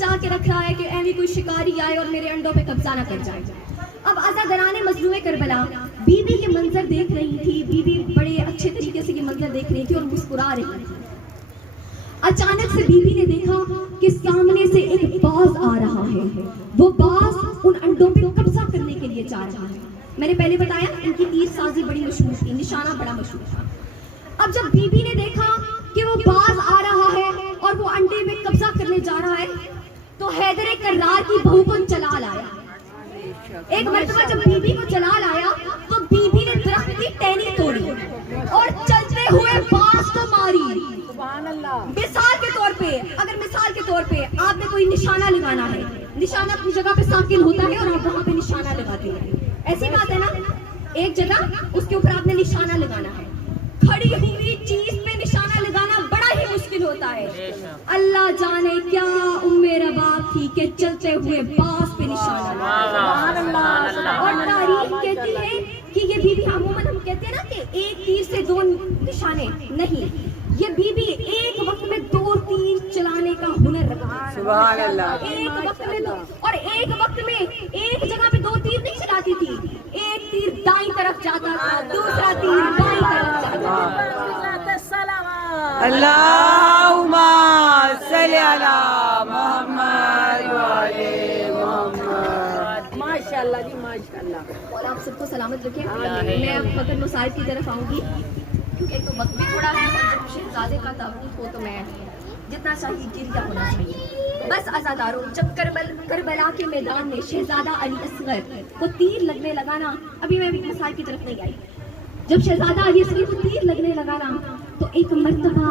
बचा के रख रहा है कि ऐसी कोई शिकारी आए और मेरे अंडों पे कब्जा ना कर जाए। अब अज़ादराने मज़लूम करबला बीबी ये मंजर देख रही थी, बीबी बड़े अच्छे तरीके से ये मंजर देख रही थी और मुस्कुरा रही थी। अचानक से बीबी ने देखा कि सामने से एक बाज आ रहा है। वो बाज उन अंडों पे कब्जा करने के लिए जा रहा है। मैंने पहले बताया इनकी तीर साजी बड़ी मशहूर थी, निशाना बड़ा मशहूर था। अब जब बीबी ने देखा कि वो बाज आ रहा है और वो अंडे में कब्जा करने जा रहा है, तो हैदर कर्रार की बहू को चला लाया। एक मर्तबा जब बीबी को चला लाया तो बीबी ने दरख्त की टहनी तोड़ी और चलते हुए बाज को मारी। मिसाल के तौर पे, अगर मिसाल के तौर पे आपने कोई निशाना लगाना है, निशाना अपनी जगह पे साकिन होता है और आप वहां पे निशाना लगाते हैं, ऐसी बात है ना। एक जगह उसके ऊपर आपने निशाना लगाना है, खड़ी हुई चीज पे निशाना लगाना बड़ा ही मुश्किल होता है। अल्लाह जाने क्या उम्मे रबाब थी कि चलते हुए बाज पे निशाना लगा। और तारीख कहती है कि ये बीबी, अमूमन हम कहते हैं ना कि एक तीर से दो निशाने नहीं, ये बीबी एक वक्त में 2 तीर चलाने का हुनर रखती है। सुभान अल्लाह। एक वक्त में और एक वक्त में एक जगह पे 2 तीर नहीं चलाती थी, एक तीर दाईं तरफ जाता था, दूसरा तीर बाईं तरफ जाता था। अल्लाहुम्मा सल्ली अला मुहम्मद व आले मुहम्मद। माशाअल्लाह जी माशाअल्लाह। और आप सबको सलामत रखें। मैं अब फकर मुसाहिब की तरफ आऊंगी क्योंकि एक तो वक्त भी थोड़ा है और जब शहजादे का ताबूत हो तो मैं जितना चाहिए गिरिया होना चाहिए। बस आज़ादारों, जब करबला के मैदान में शहजादा अली असगर को तीर लगने लगा ना, अभी मैं मिसाल की तरफ नहीं आई, जब शहजादा अली असगर को तीर लगने लगा ना तो एक मर्तबा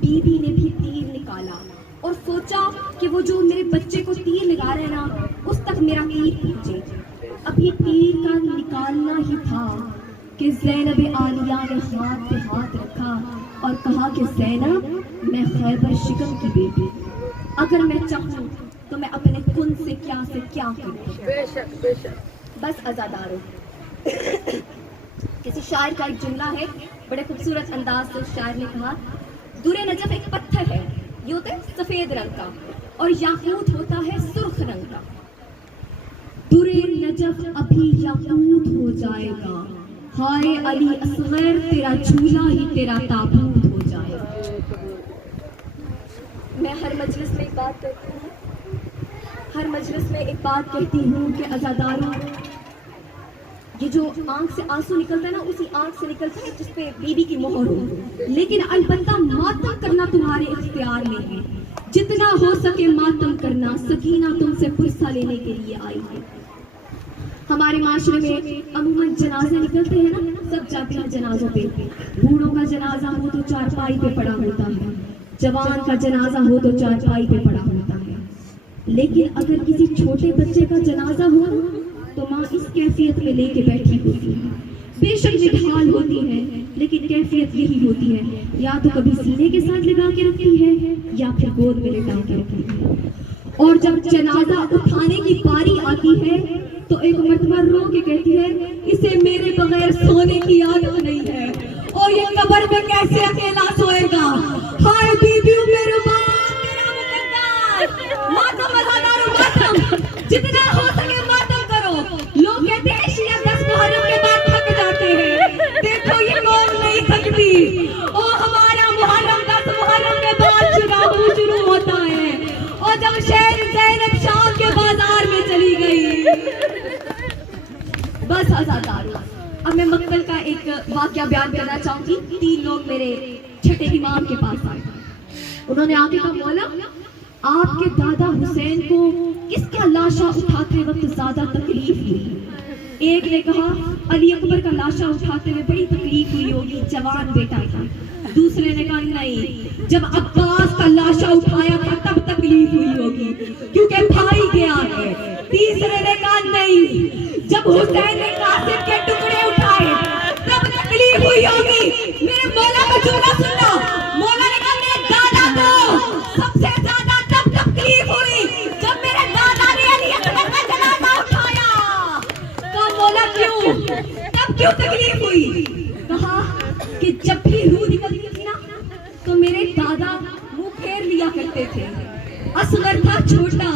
बीबी ने भी तीर निकाला और सोचा कि वो जो मेरे बच्चे को तीर लगा रहे हैं ना उस तक मेरा तीर पहुंचे। अब ये तीर का निकालना ही था कि ज़ैनब आलिया ने हाथ पे हाथ रखा और कहा कि ज़ैनब, मैं खैबर शिकम की बेटी, अगर मैं चाहूँ तो मैं अपने कुन से क्या करूँ। बेशक बेशक। बस आज़ादारों, किसी शायर का एक जुमला है, बड़े खूबसूरत अंदाज से उस शायर ने कहा, दुरे नजफ एक पत्थर है, ये होता है सफेद रंग का, और याकूत होता है सुर्ख रंग का। दुरे नजफ अभी याकूत हो जाएगा, हाय अली असगर तेरा झूला ही तेरा ताबूत हो जाएगा। मैं हर मजलिस में एक बात करती हूँ, हर मजलिस में एक बात कहती हूँ कि आज़ादारों, ये जो आंख से आंसू निकलता है ना, उसी आंख से निकलता है जिसपे बीबी की मोहर हो, लेकिन अलबत्ता मातम करना तुम्हारे इख्तियार में है। जितना हो सके मातम करना, सकीना तुमसे फुर्सा लेने के लिए आई है। हमारे माशरे में अमूमन जनाजे निकलते हैं ना, सब जाते हैं जनाजों पे। बूढ़ों का जनाजा हो तो चारपाई पे पड़ा होता है, जवान का जनाजा हो तो चारपाई पे पड़ा होता है, लेकिन अगर किसी छोटे बच्चे का जनाजा हो तो माँ इस कैफियत में लेके बैठी होती है। बेशक निढाल होती है लेकिन कैफियत यही होती है, या तो कभी सीने के साथ लगा के रखती है या फिर गोद में लगा के रखती है। और जब जनाजा उठाने की बारी आती है तो एक मर्तबा रो के कहती है, इसे मेरे बगैर सोने की आदत नहीं है और ये कब्र में कैसे अकेला सोएगा। हाय बीबी मेरे मातम, आज़ादारों मातम, जितना हो सके मातम करो। लोग कहते हैं शिया 10 मुहर्रम के बाद थक जाते हैं, देखो ये कौन नहीं थकती। ओ हमारा मुहर्रम 10 मुहर्रम के बाद शुरू होता है, और जब शेर ज़ैनब शाम के बाजार में चली गई। बस आज़ादारों, अब मैं मक्तल का एक वाकया बयान करना चाहूंगी। 3 लोग मेरे छठे इमाम के पास आए, उन्होंने आके कहा, मौला आपके दादा हुसैन को किसका लाशा उठाते वक्त ज्यादा तकलीफ हुई? एक ने कहा अली अकबर का लाशा उठाते हुए बड़ी तकलीफ हुई होगी, जवान बेटा था। दूसरे ने कहा नहीं, जब अब्बास का लाशा उठाया था तब तकलीफ हुई होगी क्योंकि भाई गया है। तीसरे ने कहा नहीं, जब हुसैन ने कासिम के टुकड़े उठाए तब तकलीफ हुई होगी। मेरे मौला का जुमला सुनना, मौला ने कहा मेरे दादा को सबसे ज्यादा तब तकलीफ हुई जब मेरे दादा ने अली अकबर का जनाजा उठाया। कहा मौला क्यों, तब क्यों तकलीफ हुई? कहा कि जब भी रूह निकलती थी ना तो मेरे दादा मुंह फेर लिया करते थे। असगर था छोटा,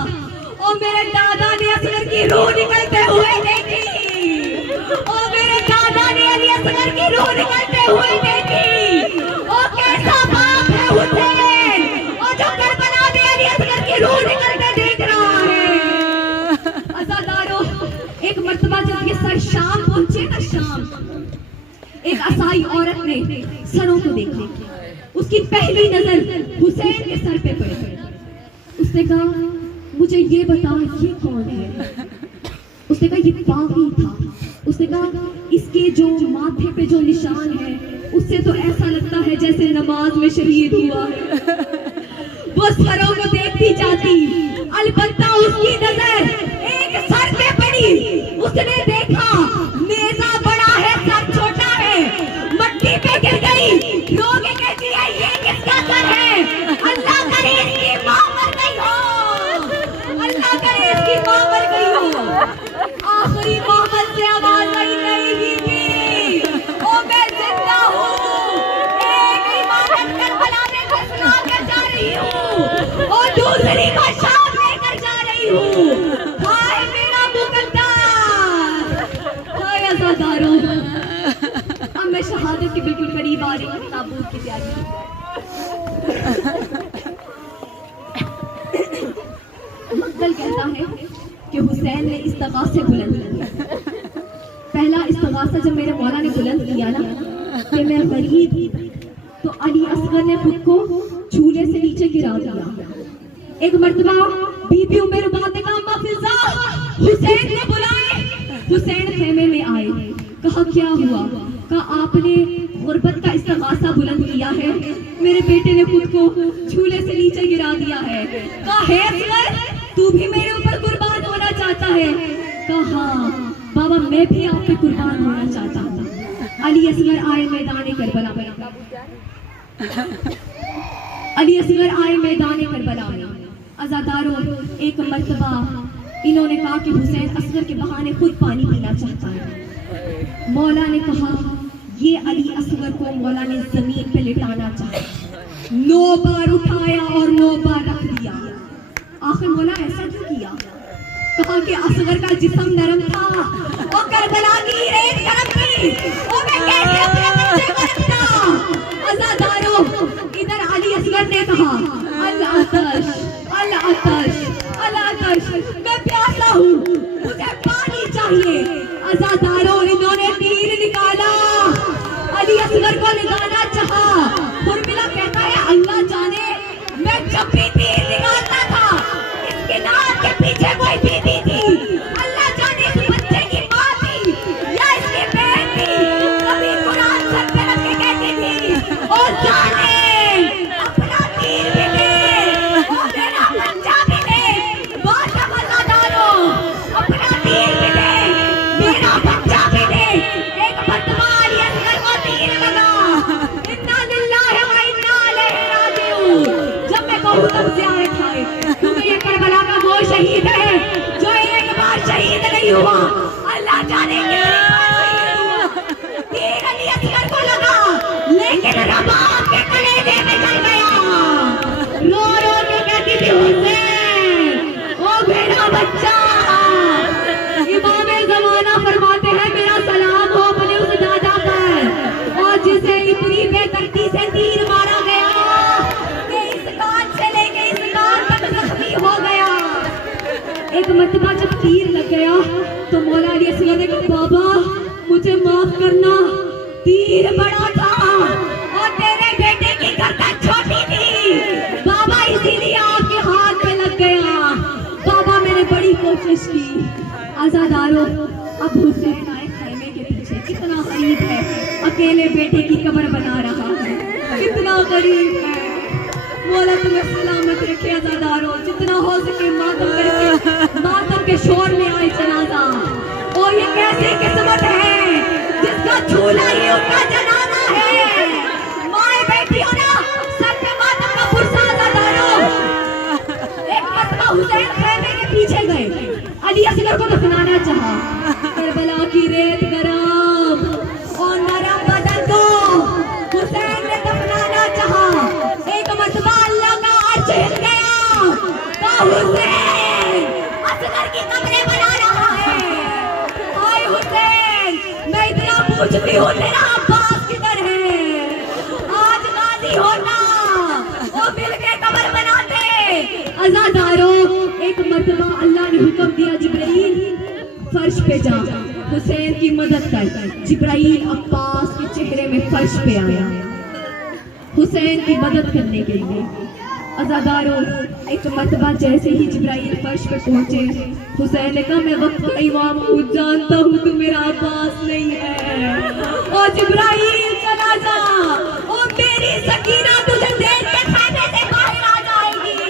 मेरे दादा ने असगर की रूह निकलते हुए देखी। ओ मेरे दादा ने अली असगर की रूह निकलते हुए देखी। ओ कैसा बाप है हुसैन, और जो करबला में अली असगर की रूह निकलते देख रहा है। अज़ादारों, एक मर्तबा जब ये सर शाम पहुंचे ना, शाम, एक असाई औरत ने सरों को देखा। उसकी पहली नजर हुसैन के सर पे पड़ी। उसने कहा, मुझे ये बता ये कौन है? उसने कहा, ये बागी था। उसने कहा, इसके जो माथे पे जो निशान है उससे तो ऐसा लगता है जैसे नमाज में शहीद हुआ है। वो सरों को देखती जाती, अलबत्ता उसकी नजर एक सर पे पड़ी। उसने देखा नेजा बड़ा है, सर छोटा है, मट्टी पे गिर गई। लोग कहती है ये किसका सर है? अल्लाह करे इसकी मां मर गई हो, अल्लाह करे इसकी मां मर गई हो। आखिरी मोहब्बत से आवाज आई, नहीं बीबी, ओ मैं जिंदा हूँ। एक इमारत करबला में फसला कर जा रही हूँ और दूसरी को शाम लेकर जा रही हूँ। हाय मेरा मुकद्दर, हाय अज़ादारों। अब मैं शहादत के बिल्कुल करीब आ रही हूँ, ताबूत की तैयारी। मक्तल कहता है कि हुसैन ने इस्तगासे बुलंद किए। पहला इस्तगासा जब मेरे मौला ने बुलंद किया ना कि मैं गरीब, तो अली असगर ने खुद को झूले से नीचे गिरा दिया। एक मर्तबा बीबी उमर बात का अम्मा फिजा हुसैन ने बुलाए। हुसैन खेमे में आए। कहा, क्या हुआ? कहा, आपने गुर्बत का इस्तगासा बुलंद किया है, मेरे बेटे ने खुद को झूले से नीचे गिरा दिया है। कहा, है असगर, तू भी मेरे ऊपर कुर्बान होना चाहता है? कहा, बाबा मैं भी आपके कुर्बान होना चाहता हूँ। अली असगर आए मैदान करबला में। अली असगर आए मैदान करबला में। अज़ादारों, एक मर्तबा इन्होंने कहा कि हुसैन असगर के बहाने खुद पानी पीना चाहता है। मौला ने कहा, ये अली असगर को मौला ने जमीन पे लिटाना चाहा। 9 बार उठाया और 9 बार रख दिया। आखिर मौला ऐसा क्यों किया? कहा कि असगर का जिस्म नरम था और करबला की रेत गर्म थी, और मैं कैसे अपने बच्चे को रखता? अज़ादारों, इधर अली असगर ने कहा, अल आतश, अल आतश, अल आतश, मैं प्यासा हूँ, मुझे पानी चाहिए। अज़ादारों, इन्होंने तीर निकाला, अली असगर को निकालना चाहा। उर्मिला कहता है, अल्लाह जाने मैं जब भी तीर निकालता था इसके नाक के पीछे कोई बीबी थी। अल्लाह जाने इस बच्चे की माँ थी या इसकी बहन थी, कभी कुरान सर पे रख के कहती थी, ओ जाने अपना तीर भी दे और मेरा बच्चा भी दे। बात अज़ादारों, अपना तीर भी दे, मेरा बच्चा भी दे। एक मर्तबा अली असगर को तीर लगा। इन्ना लिल्लाहि व इन्ना इलैहि राजिऊन। जब मैं कहूँ तब ज़ियारत खाए, क्योंकि ये करबला का वो शहीद है जो एक बार शहीद नहीं हुआ। अल्लाह जाने तीर अली असगर को लगा, लेकिन रबाब के कलेजे में जल गया। रो रो के कहती थी, हुसैन ओ मेरा बच्चा। इमाम ज़माना फरमाते हैं, मेरा सलाम हो अपने उस दादा पर, और जिसे इतनी बेदर्दी से तीर मारा गया कि इस कान से लेके इस कान तक जख्मी हो गया। एक मर्तबा जब तीर लग गया तो मौला अली असगर ने कहा, बाबा मुझे माफ करना, तीर बड़ा था और तेरे बेटे की गर्दन छोटी थी बाबा, इसीलिए आपके हाथ में लग गया। बाबा मैंने बड़ी कोशिश की। अज़ादारों, अब हुसैन आए खैमे के पीछे। कितना गरीब है, अकेले बेटे की कब्र बना रहा है, कितना गरीब है। मौला तुम्हें सलामत रखे। अज़ादारों, जितना हो सके मातम करके, मातम के शोर में आए जनाजा। और ये कैसी किस्मत है जिसका झूला ही उनका जनाजा है। माए बैठी हो ना, सर पे मातम का फुर्सा। अज़ादारों, एक मर्तबा हुसैन खैमे के पीछे गए, अली असगर को दफनाना चाहा। करबला की रेत गरम और नरम बदन को हुसैन ने दफनाना चाहा। एक मर्तबा अल्लाह का अर्श हिल गया। हुसैन असगर की कब्रें बना रहा है। हाय हुसैन, मैं इतना पूछती हूँ तेरा अब्बास किधर है? आज गाजी होता वो मिल के कब्र बनाते। अज़ादारों, एक मर्तबा अल्लाह ने हुक्म दिया, जिब्राइल फर्श पे जा, हुसैन की मदद कर। जिब्राइल अब्बास के चेहरे में फर्श पे आया हुसैन की मदद करने के लिए। अज़ादारों, एक मर्तबा जैसे ही जिब्राइल फर्श पे पहुंचे, हुसैन ने कहा, मैं वक्त का इमाम हूँ, जानता हूँ तू मेरा अब्बास नहीं है। ओ जिब्राइल चला जा, ओ मेरी सकीना तुझे देख के खैमे से बाहर आ जाएगी।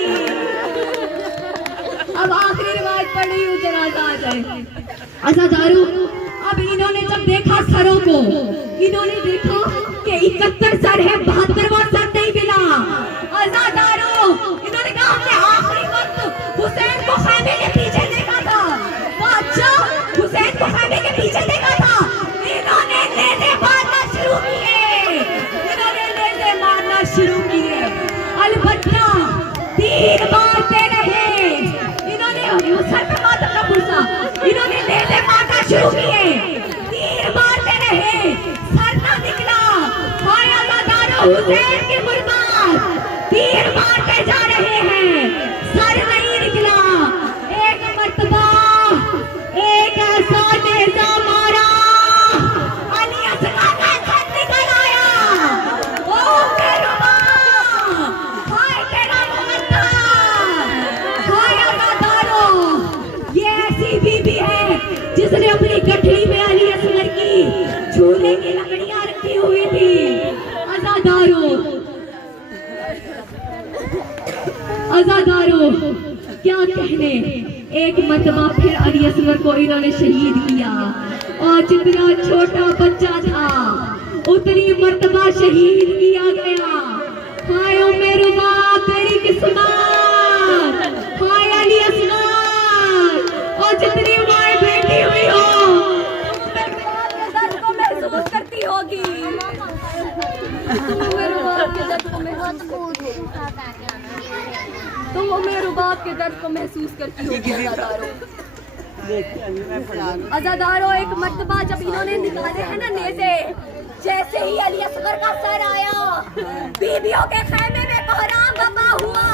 अब आखिरी रिवायत पढ़ रही हूँ, जनाजा आ जाए। अज़ादारों, अब इन्होंने जब देखा सरों को, इन्होंने देखा कि 71 सर है, 72वां सर नहीं मिला। अज़ादारों, इन्होंने कहा, हमने आखिरी वक्त हुसैन को खैमे के पीछे देखा था। बादशाह हुसैन को खैमे के पीछे देखा था। इन्होंने नेज़े मारना शुरू किए, इन्होंने नेज़े मारना शुरू किए। अलबत्ता तीर मारते रहे, इन्होंने सर पे माथा का पुरसा, इन्होंने नेज़े मारना शुरू किए, तीर मारते रहे, सर ना निकला। हाय अज़ादारों, हुसैन के मुर्दार तीर मारते जा रहे हैं, सर नहीं निकला। एक मर्तबा एक ऐसा नेज़ा मारा, अली असगर का सर निकल आया। ओ मेरुबा, हाय तेरा मुक़द्दर। हाय अज़ादारों, ये ऐसी बीबी है जिसने अपनी गठरी में अली असगर की झूले की लकड़ियां रखी हुई थी। अज़ादारों, क्या कहने, एक मर्तबा फिर अली असगर को इन्होंने शहीद किया, और जितना छोटा बच्चा था उतनी मर्तबा शहीद किया गया। हाय मेरे बाप, तेरी किस्मत। हाय अली असगर, और जितनी माए बैठी हुई हो दर्द को महसूस करती होगी। तुम मेरे बाप के दर्द को महसूस करती होगी। अज़ादारों, एक मर्तबा जब इन्होंने निकाले हैं ना नेज़े, जैसे ही अली असगर का सर आया, बीबियों के खैमे में कोहराम बपा हुआ,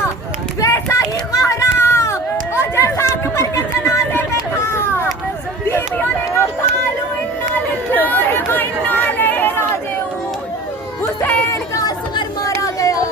वैसा ही कोहराम और जैसा अकबर के जनाजे में था। बीबियों ने कहा, इन्ना लिल्लाहि व इन्ना इलैहि राजिऊन। हुसैन का असगर मारा गया।